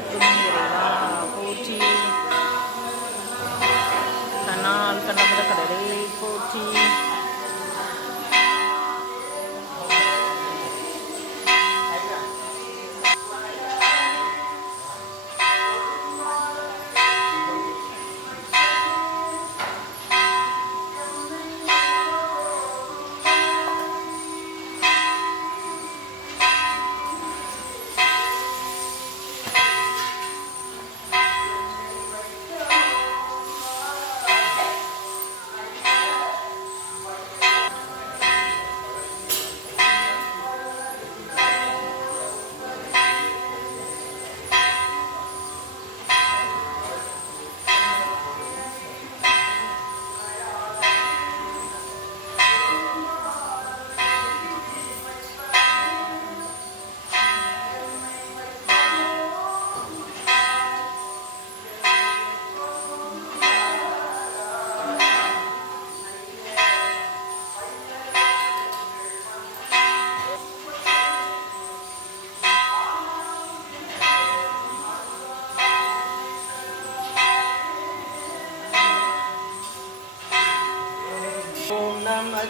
எல்லோருக்கும் இறைவா போற்றி. கண்ணால் கண்ணமுத கடலே போற்றி.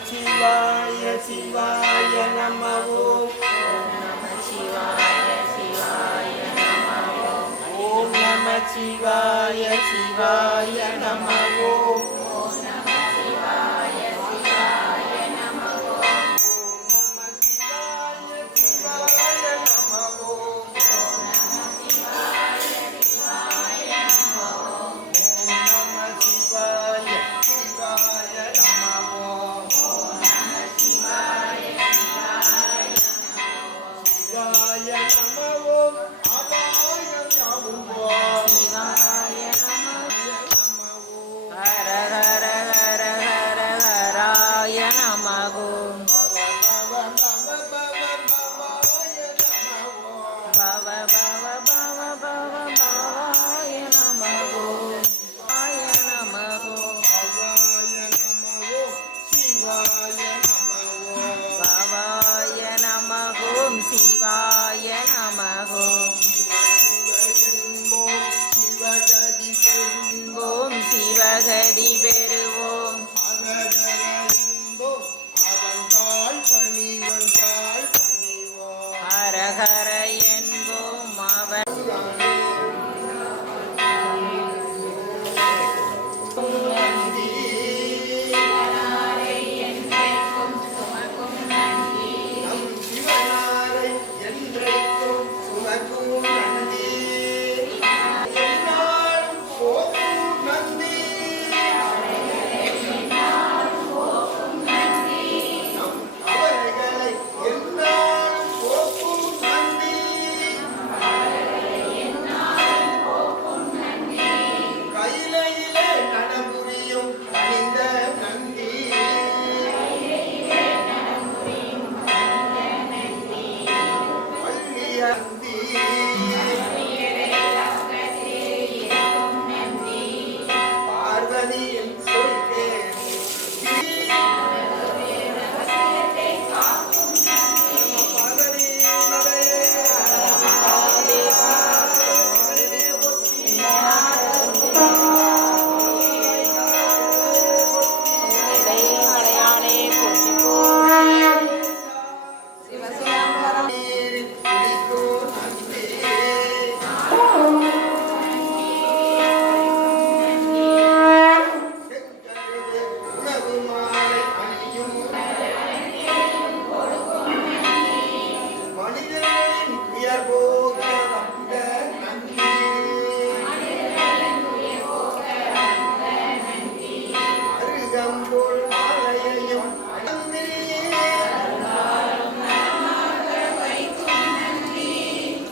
சிவாய சிவாய நம ஓம் நம சிவாய சிவாய நம ஓம் நம சிவாய சிவாய நம ஓம் நம சிவாய சிவாய நம நம சிவாய சிவாய நம ஓம் நம சிவாய சிவாய நம நம சிவாய சிவாய நம ஓம் சிவாய சிவாய நம ஓம் அபாயம் யாவும் ஓம் சிவாய நம நம ஓம் ஹர ஹர ஹர ஹர ஹராய நம பவ நம பவ பவாய நம ஓம் பவ பவ பவ பவ பவாய நம ஆய நம பவாய நம ஓம் சிவாய நம ஓம் பவாய நம சிவாய நம சிவ சிவகதி ஓம் சிவகதி பெறுவோம் அனகரோ அவன் தாய் பணிவன் தாய் பணிவோம் ஹரஹர என்போம் அவன் நம் சிவனாரை என்றைக்கும் சுமக்கும் நந்தி எந்நாளும் போற்றும் நந்தி நம் கவலைகளை எந்நாளும் போக்கும் நந்தி கையிலே நடமுடியும் கனிந்த நந்தி பள்ளிய நந்தி பார்வதியின் சொல் கேட்டு பார்வதி மகளே மலையானே போற்றி போற்றி நீரில் குளிக்கும் நந்தி செங்கழுது உணவு மாலை அணியும் மனிதர்களின் உயர் போக வந்த நந்தி அருகம்புல் மாலையையும் நந்தி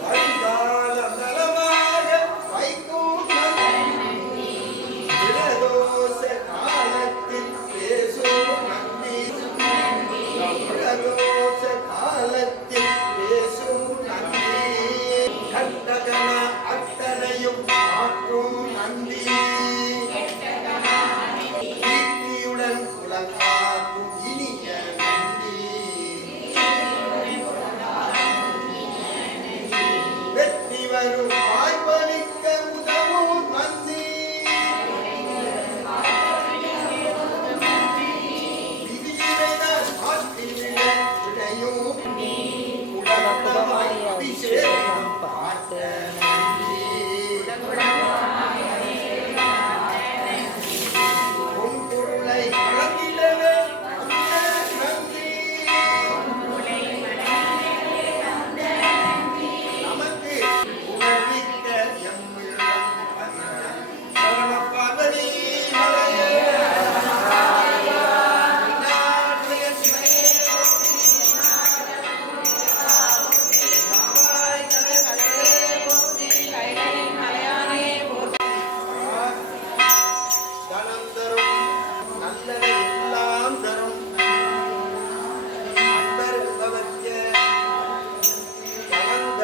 வருங்காலம் நலமாக வைக்கும் நந்தி இளதோச காலத்தில் பேசும் நந்தி இளதோச காலத்தில் பேசும் நந்தி கண்டகன அத்தனையும் மாற்றும் நந்தி கீர்த்தியுடன் குலங்காக்கும் இனிய நந்தி வெற்றி வரும் வாய்ப்பு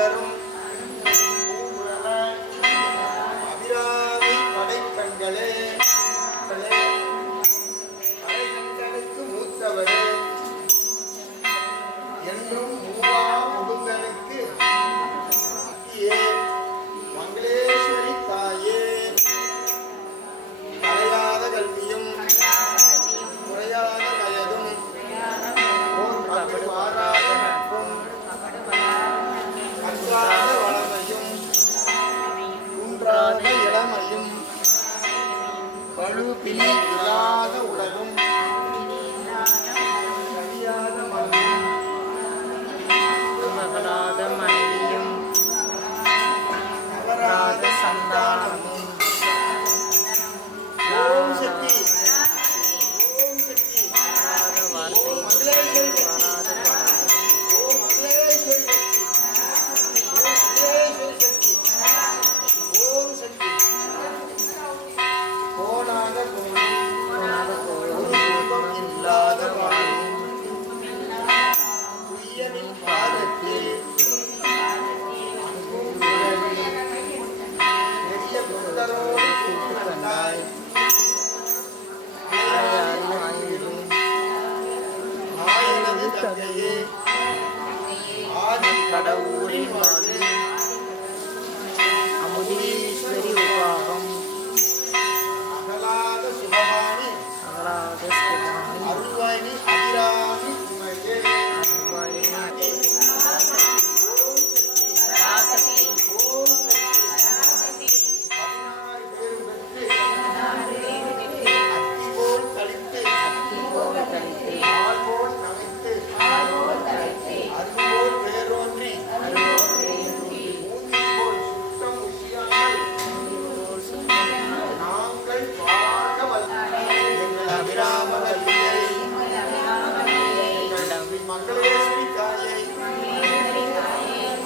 மலரும் அபிராமி படைக்கண்களே அரைகண்களுக்கு மூத்தவரே என்றும் மூவா முகுந்தனுக்கு மங்களேஸ்வரி தாயே கலையாத கல்வியும் முறையாத வயதும் மாறாத நட்பும் அன்றாத வளமையும் குன்றாத இளமையும் பழுபிலி இல்லாத உலகும் சரியாத மனமும் மகளாத மனைவியும் அவராத சந்தானமும் ஓம் சக்தி ஓம் சக்தி ஓம் மங்களேஸ்வரி சக்தி ஓம் மங்களேஸ்வரி சக்தி ஓம் மங்களேஸ்வரி சக்தி ஓம் சக்தி கோணாத கோணம் இல்லாத வாழும் உய்யனின் பாதத்தில் அன்பும் உறவி பெரிய புத்தரோடு கூட்டு கண்டாய் ஆயனது தங்கையே ஆதி கடவுளின் வாழு அமுதீஸ்வரி உபாகம் அகலாத சுபமானி அகலாத சுகமானி அருள்வாயினி அபிராமி உமையே பராசக்தி ஓம் சக்தி 16 பேரும் பெற்று அத்தி போல் தளித்து ஆள் போல் நனைத்து அருள் போல் வேரோன்றி மூங்கில் போல் சுத்தம் உசியாமல் நாங்கள் வாழ்க எங்கள் அபிராம வல்லியை எங்கள் ஸ்ரீ மங்களேஸ்வரி தாயை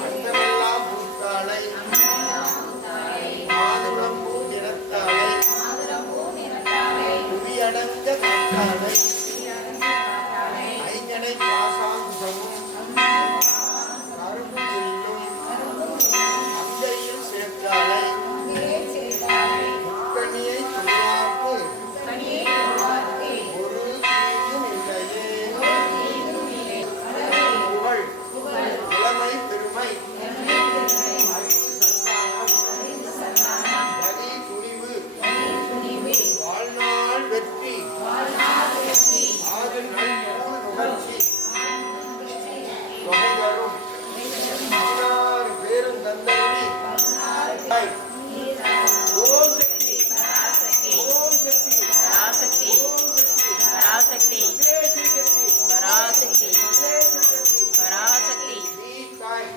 அந்தமெல்லாம் பூத்தாளை மாதுளம் பூ நிறத்தாளை புவியடங்க காத்தாளை ஐங்கனை பாசாங்குசமும் கரும்பு வில்லும் அங்கையில் சேர்த்தாளை முக்கணியை துணியாக்கு ஒரு தீயும் இல்லையே புகழ் இளமை பெருமை அறிவு சந்தானம் கதி துணிவு வாழ்நாள் வெற்றி ஆறு நல்பூ நுகர்ச்சி தொகை தரும் 16 பேரும் தந்தருளி ஓம் சக்தி ஓம் சக்தி பராசக்தி ஓம் சக்தி பராசக்தி மங்களேஸ்வரி சக்தி பராசக்தி மங்களேஸ்வரி சக்தி பராசக்தி நீதாய்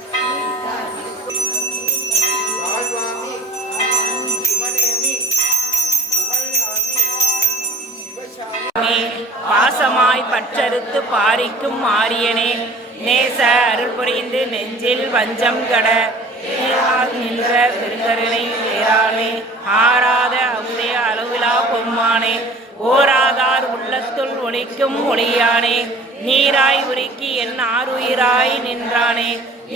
ராஜ்வாமி சிவநேமி புகழ்நாமி சிவசாமி பாசமாய் பற்றறுத்து பாரிக்கும் மாரியனே நேச அருள் புரிந்து நெஞ்சில் வஞ்சம் கட நேரால் நின்ற பெருங்கருணை வேறானே ஆராத அமுதே அளவிலா பொம்மானே ஓராதார் உள்ளத்துள் ஒளிக்கும் ஒளியானே நீராய் உருக்கி என் ஆறுயிராய் நின்றானே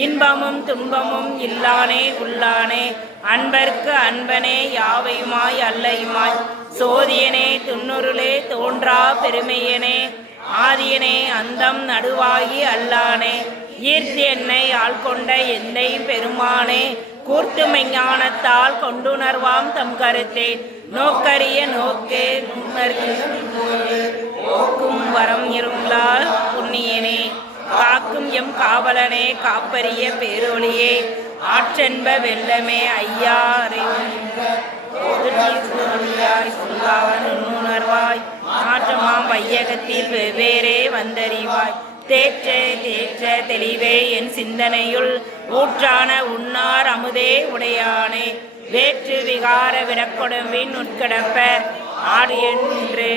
இன்பமும் துன்பமும் இல்லானே உள்ளானே அன்பர்க்கு அன்பனே யாவையுமாய் அல்லையுமாய் சோதியனே துன்னுருளே தோன்றா பெருமையனே ஆதியனே அந்தம் நடுவாகி அல்லானே ஈர்த்து என்னை ஆள்கொண்ட எந்தை பெருமானே கூர்த்து மெஞ்ஞானத்தால் கொண்டுணர்வாம் தம் கருத்தே நோக்கரிய நோக்கே ஓக்கும் வரம் இருளால் புண்ணியனே காக்கும் எம் காவலனே காப்பரிய பேரொழியே ஆற்றென்ப வெள்ளமே ஐயா உணர்வாய் மாற்றமாம் வையகத்தில் வெவ்வேறே வந்தறிவாய் தேற்ற தேற்ற தெளிவே என் சிந்தனையுள் ஊற்றான உன்னார் அமுதே உடையானே வேற்று விகார விடக்கொடும்பின் உட்கடப்ப ஆடியன்று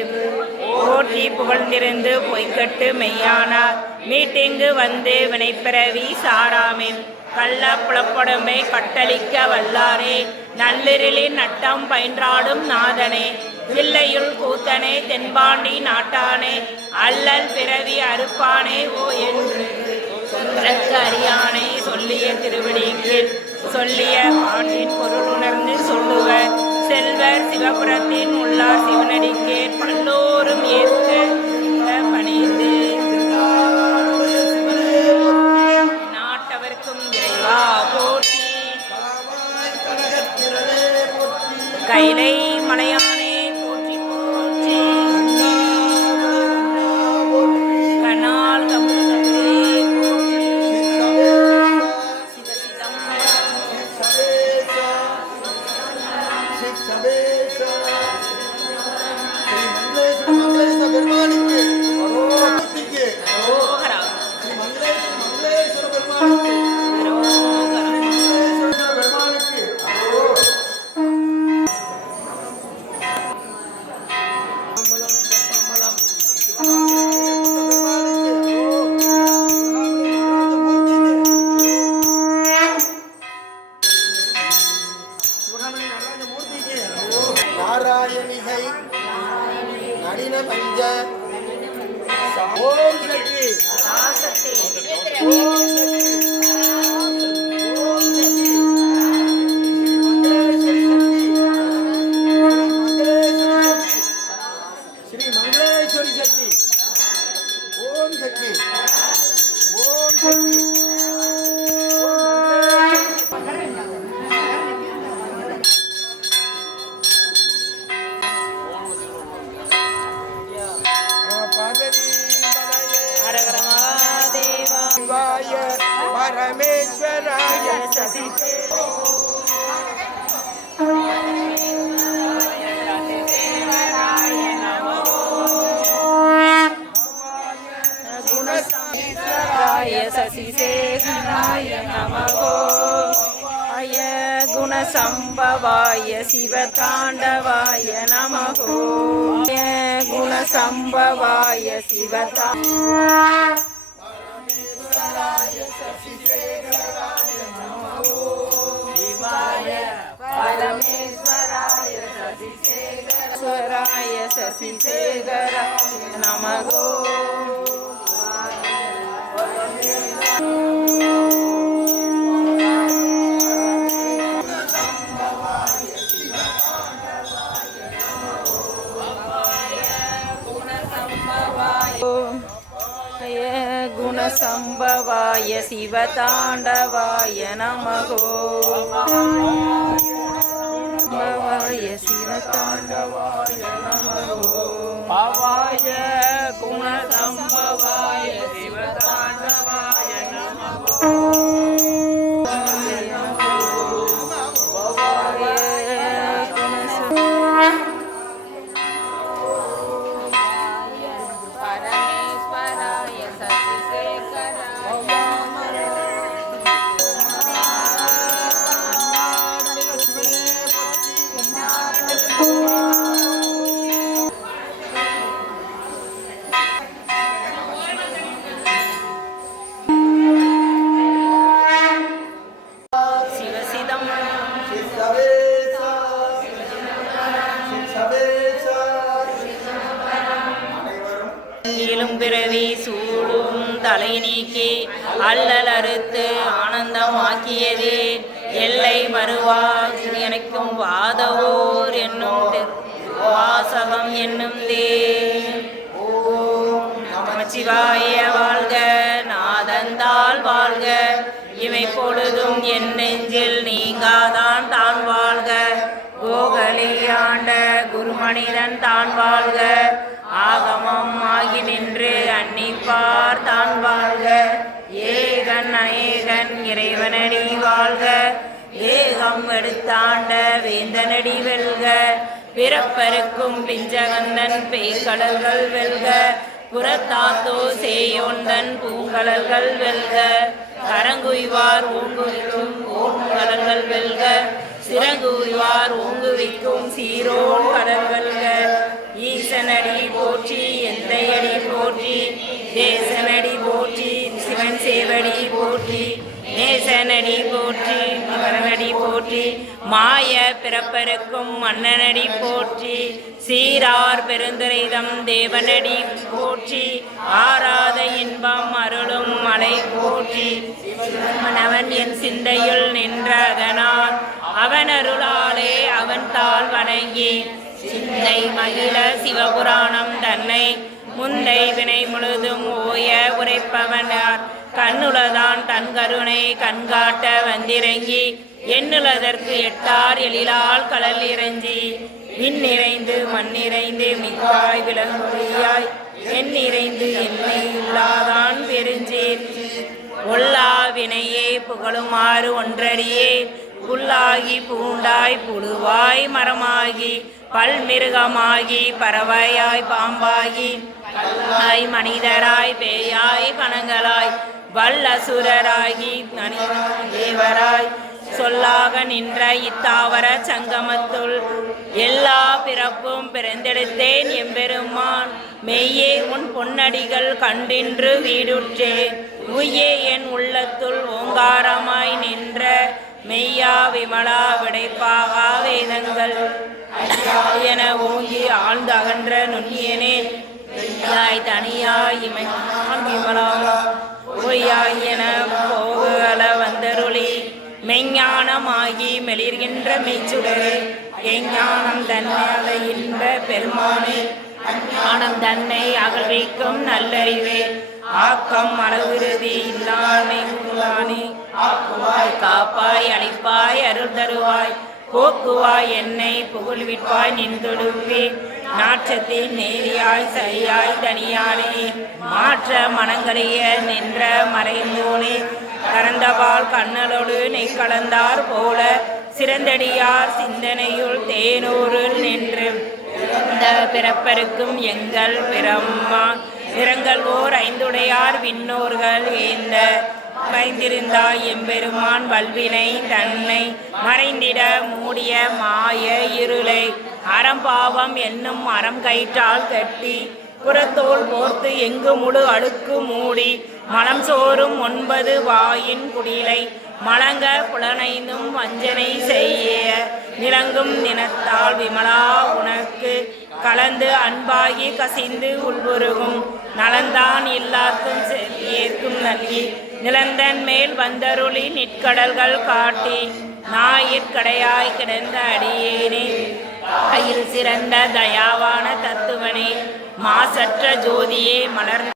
போற்றி புகழ்ந்திருந்து பொய்கட்டு மெய்யானார் மீட்டிங்கு வந்து வினைப்பிறவி சாராமே கள்ள புலப்பொடம்பை கட்டளிக்க வல்லாரே நள்ளிரிலின் நட்டம் பயின்றாடும் நாதனே வில்லையுள் கூத்தனே தென்பாண்டி நாட்டானே அல்லல் பிறவி அறுப்பானே ஓ என்று சொந்தற்கு அறியானை சொல்லிய திருவடிக்கு சொல்லிய பாட்டின் பொருள் உணர்ந்து சொல்லுவர் செல்வர் சிவபுரத்தின் உள்ளார் சிவனடிக்கே பல்லோரும் ஏற்க பணிந்து நாட்டவர்க்கும் இறைவா போற்றி கைலை மலையானே போற்றி போற்றி கனால் கமுதே போற்றி பெருமானுக்கு அரோகரா மங்களேஸ்வர பெருமானுக்கு பெருமானுக்கு நாராயணிகை நளின பஞ்ச ஓம் சக்தி ஆசக்தி ஓம் சக்தி ஓம் சக்தி ஸ்ரீ மங்களேஸ்வரி சக்தி ஓம் சக்தி ஓம் சக்தி பார்வதி ஹரஹர மகாதேவா சிவாய பரமேஸ்வராய சசிதே சசிசேகராய நமகோ அய குணசம்பவாய சிவதாண்டவாய நமகோ குணசம்பவாய சிவதா பரமேஸ்வராய சசிசேகராய நமகோ குணசம்பவாய சிவதாண்டவாய நமகோ பவாய சிவதாண்டவாய நமகோ பவாய குணசம்பவாய சிவதாண்டவாய நமகோ பரமேஸ்வராய சிவசிதம் நீளும் பிறவி சூடும் தலை நீக்கி அல்லல் அறுத்து ஆனந்தமாக்கியதே எல்லை மறுவா எனக்கும் வாதவோர் என்னும் வாசகம் என்னும் தே ஓம் நமச்சிவாய வாழ்க நாதந்தாள் வாழ்க இவை பொழுதும் என் நெஞ்சில் நீங்காதான் தான் வாழ்க கோகலியாண்ட குருமனிதன் தான் வாழ்க ஆகமம் ஆகி நின்று அன்னிப்பார் தான் வாழ்க ஏகன் அநேகன் இறைவனடி வாழ்க ஏகம் எடுத்தாண்ட வேந்தனடி வெல்க பிறப்பருக்கும் பிஞ்சகந்தன் பேய்கடல்கள் வெல்க புறத்தாத்தோ சேயோந்தன் பூங்கடல்கள் வெல்க கரங்குய்வார் ஓங்குவிக்கும் ஓங்கடல்கள் வெல்க சிறங்குய்வார் ஓங்குவிக்கும் சீரோன் கடல்கள்க ஈசனடி போற்றி எந்தையடி போற்றி தேசனடி போற்றி சிவன் சேவடி போற்றி நேசனடி போற்றி நிகரனடி போற்றி மாய பிறப்பருக்கும் மன்னனடி போற்றி சீரார் பெருந்துரைதம் தேவனடி போற்றி ஆராத இன்பம் அருளும் மலை போற்றி அவன் என் சிந்தையுள் நின்ற அதனால் அவன் அருளாலே அவன் தாள் வணங்கி சிந்தை மகிழ சிவபுராணம் தன்னை முந்தை வினை முழுதும் ஓய உரைப்பவனார் கண்ணுளதான் தன் கருணை கண்காட்ட வந்திறங்கி எண்ணுளதற்கு எட்டார் எழிலால் கடல் இறஞ்சி விண்ணிறைந்து மண்ணிறைந்து மிக்காய் விலங்குறியாய் எண்ணிறைந்து என்னை இல்லாதான் பெருஞ்சீர் ஒல்லா வினையே புகழுமாறு ஒன்றறியே புல்லாகி பூண்டாய் புழுவாய் மரமாகி பல்மிருகமாகி பறவையாய் பாம்பாகி மனிதராய் பேயாய் கணங்களாய் வல்லசுரராகி தேவராய் சொல்லாக நின்ற இத்தாவர சங்கமத்துள் எல்லா பிறப்பும் பிறந்தெடுத்தேன் எம்பெருமான் மெய்யே உன் பொன்னடிகள் கண்டின்று வீடுற்றேன் உய்யே என் உள்ளத்துள் ஓங்காரமாய் நின்ற மெய்யா விமலா விடைப்பாகா வேதங்கள் என ஓங்கி ஆழ்ந்து அகன்ற நுண்ணியனே தனியாய் இமையான் விமலா பொய்யாய் என போகல வந்தருளி மெஞ்ஞானமாகி மெளிர்கின்ற மெய்ச்சுடரே எஞ்ஞானம் தன்னை இன்ப பெருமானே ஞானம் தன்னை அகழ்விக்கும் நல்லறிவே ஆக்கம் அளவிருதி இல்லானே ஆக்குவாய் காப்பாய் அளிப்பாய் அருள் தருவாய் போக்குவாய் என்னை புகழ்விப்பாய் நின்றொடுப்பே நாற்றத்தில் நேரியாய் சரியாய் தனியானே மாற்ற மனங்களைய நின்ற மறைந்தோனே கறந்தவாள் கண்ணலோடு நெய் கலந்தார் போல சிறந்தடியார் சிந்தனையுள் தேனூரில் நின்று இந்த பிறப்பருக்கும் எங்கள் பிரம்மா நிறங்கள் ஓர் ஐந்துடையார் விண்ணோர்கள் ஏந்த மறைந்திருந்தாய் எம்பெருமான் வல்வினை தன்னை மறைந்திட மூடிய மாய இருளை அறம்பாவம் என்னும் அறம் கயிற்றால் கட்டி புறத்தோல் போர்த்து எங்கு முழு அழுக்கு மூடி மலம் சோறும் 9 வாயின் குடிலை மலங்க புலனைந்தும் வஞ்சனை செய்ய நிலங்கும் நினத்தால் விமலா உனக்கு கலந்து அன்பாகி கசிந்து உள்வுருகும் நலந்தான் எல்லாருக்கும் ஏற்கும் நல்கி நிலந்தன் மேல் வந்தருளி நிற்கடல்கள் காட்டி ஞாயிற்கடையாய் கிடந்த அடியேனே கையில் சிறந்த தயாவான தத்துவனே மாசற்ற ஜோதியே மலர்